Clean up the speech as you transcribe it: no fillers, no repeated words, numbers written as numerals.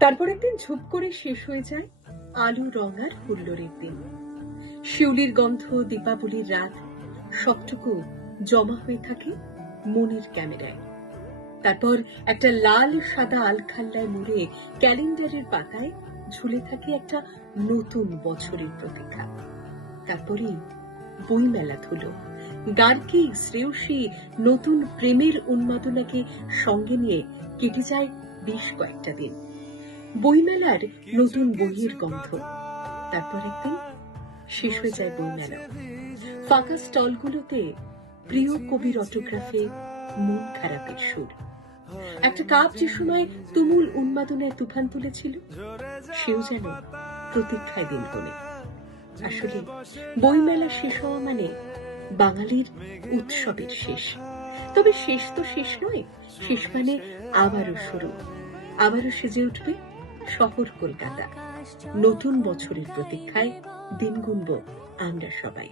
তারপর একদিন ঝুপ করে শেষ হয়ে যায় আলু রঙার হুল্লোড়ের দিন। শিউলির গন্ধ, দীপাবলির রাত, সবটুকু জমা হয়ে থাকে মনের ক্যামেরায়। তারপর একটা লাল সাদা আলখাল্লায় মুড়ে ক্যালেন্ডারের পাতায় ঝুলে থাকে একটা নতুন বছরের প্রতীক্ষা। তারপরেই বইমেলা ধুলো, গার্কি, শ্রেয়সী, নতুন প্রেমের উন্মাদনাকে সঙ্গে নিয়ে কেটে যায় বেশ কয়েকটা দিন। বইমেলার নতুন বইয়ের গন্ধ। তারপর একদিন শেষ হয়ে যায় বইমেলা। ফাঁকা স্টলগুলোতে প্রিয় কবির অটোগ্রাফে মন খারাপের সুর। একটা কাপ যে সময় তুমুল উন্মাদনায় তুফান তুলেছিল, সেও যেন প্রতীক্ষায় দিন কোণে। আসলে বইমেলা শেষ হওয়া মানে বাঙালির উৎসবের শেষ। তবে শেষ তো শেষ নয়, শেষ মানে আবারও শুরু। আবারও সেজে উঠবে শহর কলকাতা। নতুন বছরের প্রতীক্ষায় দিন গুনব আমরা সবাই।